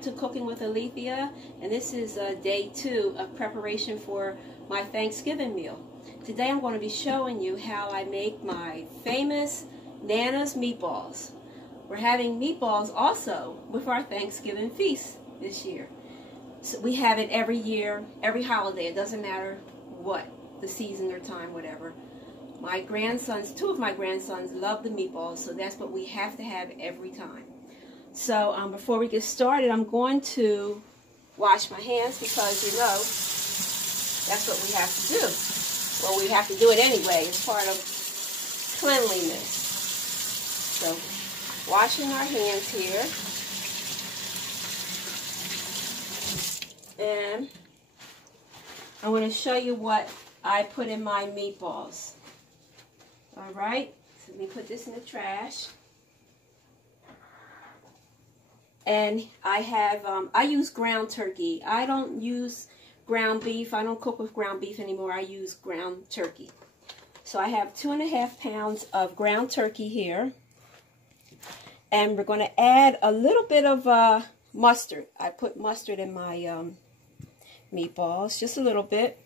back to Cooking with Alethia, and this is day 2 of preparation for my Thanksgiving meal. Today I'm going to be showing you how I make my famous Nana's meatballs. We're having meatballs also with our Thanksgiving feast this year. So we have it every year, every holiday. It doesn't matter what, the season or time, whatever. My grandsons, 2 of my grandsons love the meatballs, so that's what we have to have every time. So before we get started, I'm going to wash my hands because, you know, that's what we have to do. Well, we have to do it anyway. It's part of cleanliness. So, washing our hands here. And I want to show you what I put in my meatballs. All right, so let me put this in the trash. And I have, I use ground turkey. I don't use ground beef. I don't cook with ground beef anymore. I use ground turkey. So I have 2.5 pounds of ground turkey here. And we're going to add a little bit of mustard. I put mustard in my meatballs, just a little bit.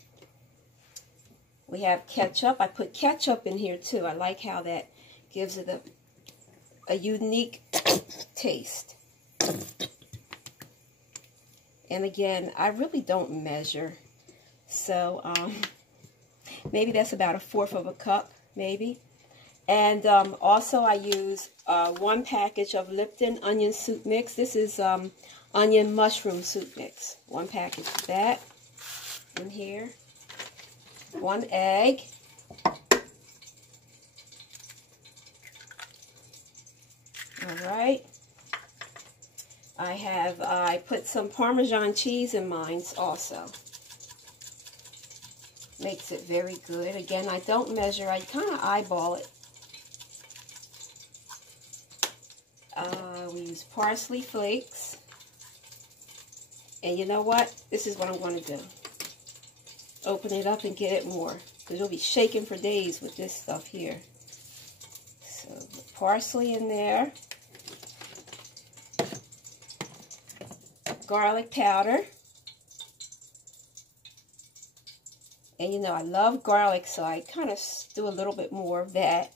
We have ketchup. I put ketchup in here too. I like how that gives it a unique taste. And again, I really don't measure, so maybe that's about 1/4 cup, maybe. And also I use 1 package of Lipton onion soup mix. This is onion mushroom soup mix. 1 package of that in here. 1 egg. All right. I put some Parmesan cheese in mine also. Makes it very good. Again, I don't measure. I kind of eyeball it. We use parsley flakes. And you know what? This is what I'm going to do. Open it up and get it more. Because you'll be shaking for days with this stuff here. So, the parsley in there. Garlic powder. And you know, I love garlic, so I kind of do a little bit more of that.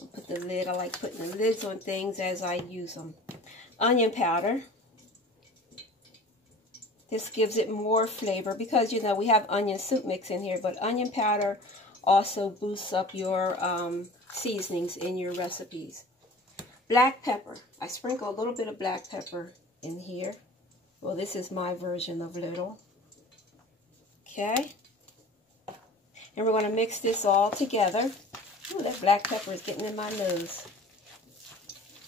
And put the lid, I like putting the lids on things as I use them. Onion powder. This gives it more flavor because, you know, we have onion soup mix in here, but onion powder also boosts up your seasonings in your recipes. Black pepper. I sprinkle a little bit of black pepper in here. Well, this is my version of little. Okay. And we're going to mix this all together. Ooh, that black pepper is getting in my nose.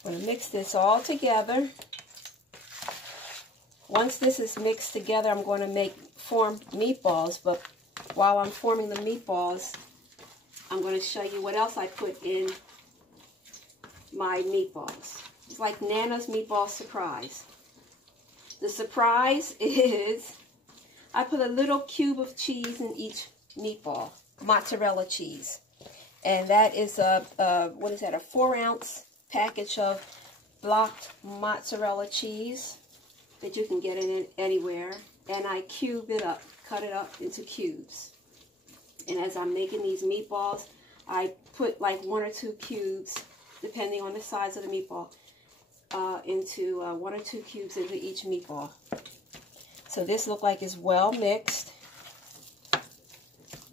I'm going to mix this all together. Once this is mixed together, I'm going to form meatballs. But while I'm forming the meatballs, I'm going to show you what else I put in my meatballs. It's like Nana's meatball surprise. The surprise is I put a little cube of cheese in each meatball, mozzarella cheese. And that is what is that, a 4-ounce package of blocked mozzarella cheese that you can get it anywhere. And I cube it up, cut it up into cubes. And as I'm making these meatballs, I put like 1 or 2 cubes, depending on the size of the meatball, into 1 or 2 cubes into each meatball. So this looks like it's well mixed.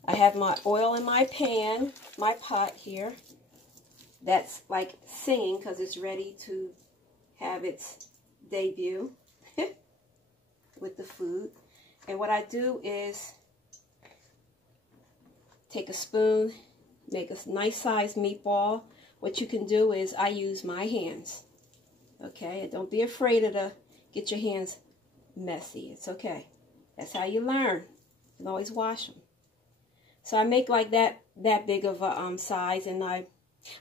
I have my oil in my pan, my pot here. That's like singing because it's ready to have its debut with the food. And what I do is take a spoon, make a nice sized meatball. What you can do is I use my hands. Okay, don't be afraid to get your hands messy. It's okay. That's how you learn. You can always wash them. So I make like that big of a size, and I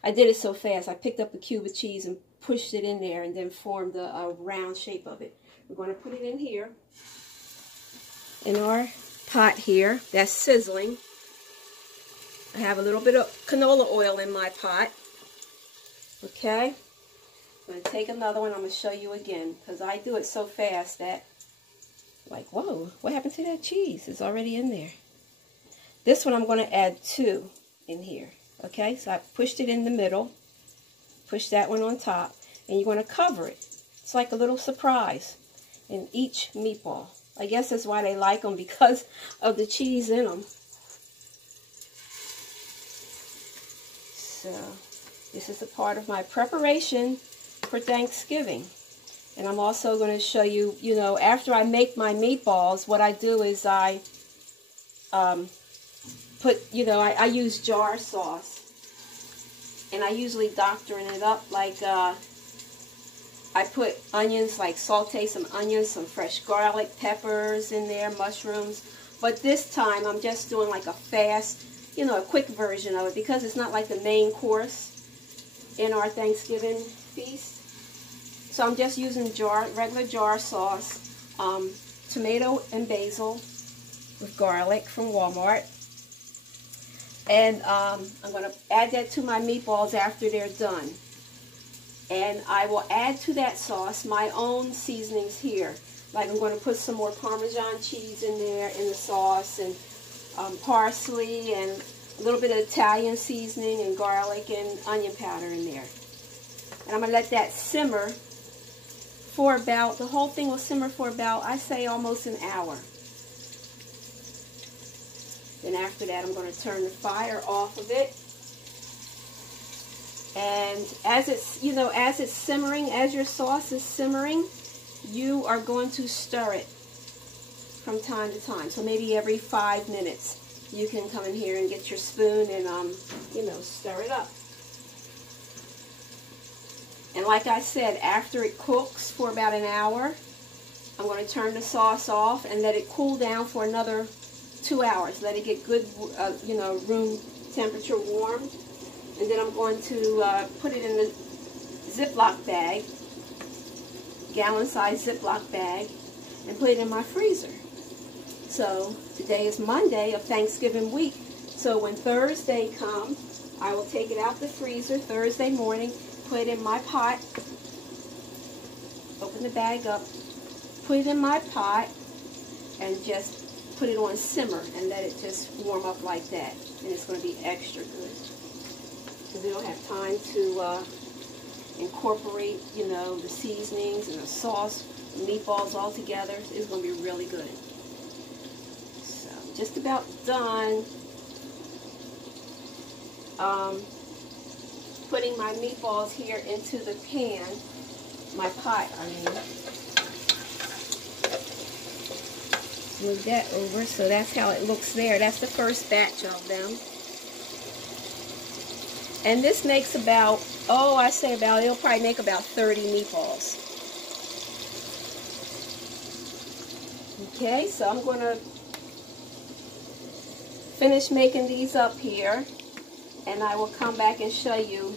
did it so fast. I picked up a cube of cheese and pushed it in there, and then formed a round shape of it. We're going to put it in here, in our pot here. That's sizzling. I have a little bit of canola oil in my pot. Okay. I'm going to take another one. I'm going to show you again because I do it so fast that, like, whoa, what happened to that cheese? It's already in there. This one I'm going to add 2 in here. Okay, so I pushed it in the middle. Push that one on top. And you're going to cover it. It's like a little surprise in each meatball. I guess that's why they like them, because of the cheese in them. So, this is a part of my preparation for Thanksgiving. And I'm also going to show you, you know, after I make my meatballs, what I do is I I use jar sauce. And I usually doctoring it up like, I put onions, like saute some onions, some fresh garlic, peppers in there, mushrooms. But this time I'm just doing like a fast, you know, a quick version of it because it's not like the main course in our Thanksgiving feast. So I'm just using regular jar sauce, tomato and basil with garlic from Walmart. And I'm going to add that to my meatballs after they're done. And I will add to that sauce my own seasonings here. Like I'm going to put some more Parmesan cheese in there in the sauce, and parsley, and a little bit of Italian seasoning, and garlic and onion powder in there. And I'm going to let that simmer for about, the whole thing will simmer for about, I say almost an hour. Then after that, I'm going to turn the fire off of it. And as it's, you know, as it's simmering, as your sauce is simmering, you are going to stir it from time to time. So maybe every 5 minutes, you can come in here and get your spoon and, you know, stir it up. And like I said, after it cooks for about an hour, I'm going to turn the sauce off and let it cool down for another 2 hours. Let it get good, you know, room temperature warm. And then I'm going to put it in the Ziploc bag, gallon-sized Ziploc bag, and put it in my freezer. So today is Monday of Thanksgiving week. So when Thursday comes, I will take it out the freezer Thursday morning, put it in my pot, open the bag up, put it in my pot, and just put it on simmer and let it just warm up like that. And it's going to be extra good. Because we don't have time to incorporate, you know, the seasonings and the sauce, the meatballs all together. It's going to be really good. So, just about done putting my meatballs here into the pan, my pot, I mean. Move that over, so that's how it looks there. That's the first batch of them. And this makes about, it'll probably make about 30 meatballs. Okay, so I'm going to finish making these up here, and I will come back and show you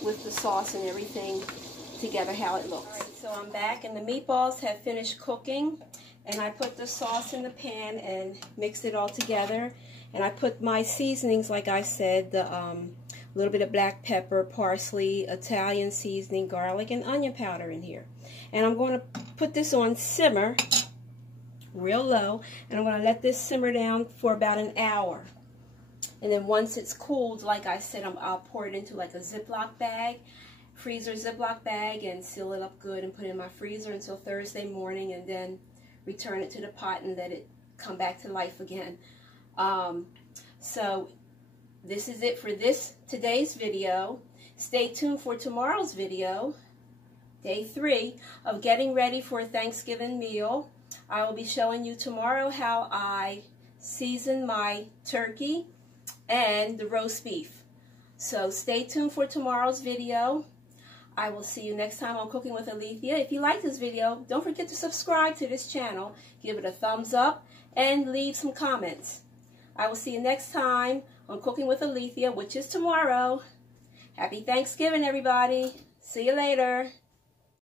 with the sauce and everything together how it looks. Alright, so I'm back, and the meatballs have finished cooking, and I put the sauce in the pan and mixed it all together, and I put my seasonings, like I said, the little bit of black pepper, parsley, Italian seasoning, garlic, and onion powder in here. And I'm going to put this on simmer, real low, and I'm going to let this simmer down for about an hour. And then once it's cooled, like I said, I'll pour it into like a Ziploc bag, freezer Ziploc bag, and seal it up good and put it in my freezer until Thursday morning, and then return it to the pot and let it come back to life again. So this is it for today's video. Stay tuned for tomorrow's video, day 3 of getting ready for a Thanksgiving meal. I will be showing you tomorrow how I season my turkey and the roast beef. So stay tuned for tomorrow's video. I will see you next time on Cooking with Alethia. If you like this video, don't forget to subscribe to this channel, give it a thumbs up, and leave some comments. I will see you next time on Cooking with Alethia, which is tomorrow. Happy Thanksgiving, everybody. See you later.